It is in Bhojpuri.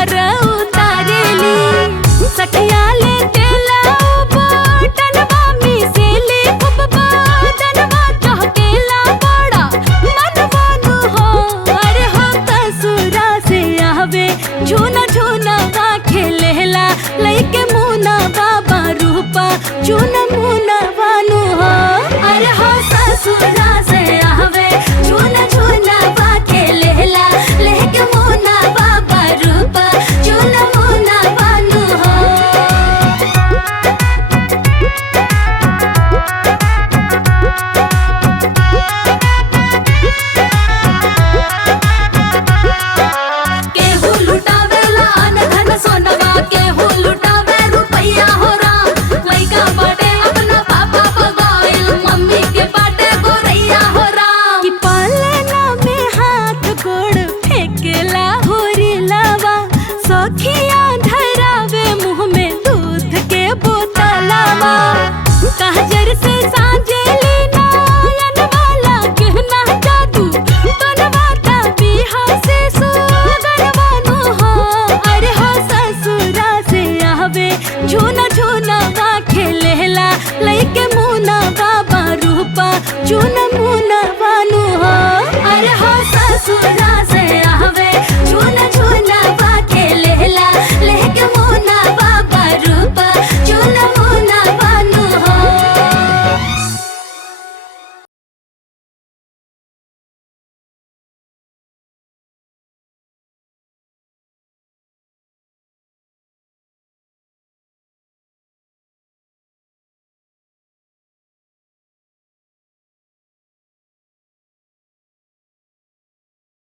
सिंगार उतारेली सखिया ले तेला बटनवा मिसेली खूब बदनवा चहकेला बड़ा मनवानु हो अरे हो ससुरा से आवे झूना झूना वा खेलेला लइके मुना बाबा रूपा चूना मुना वानु हो अरे हो ससुरा से आवे झूना झूना वा खेलेला लइके मुना बाबा रूपा चूना मुना वानु हो। केहू लुटावेला अनधन सोनवा केहू लुटावे रुपैया हो राम लइका बाटे अपना पापा पगाइल मम्मी के बाटे गोरैया हो राम कि पालना में हाथ गोड़ फेंकेला होरी लावा सखिया धरावे मुंह में दूध के बोतलावा काजर से सांजेली नयन वाला गहना जादू बनवाता बिहा से सुगरवानु हो अरे हो ससुरा से आवे झूना झूना वा खेलेला लइके मुना बाबा रूपा चूना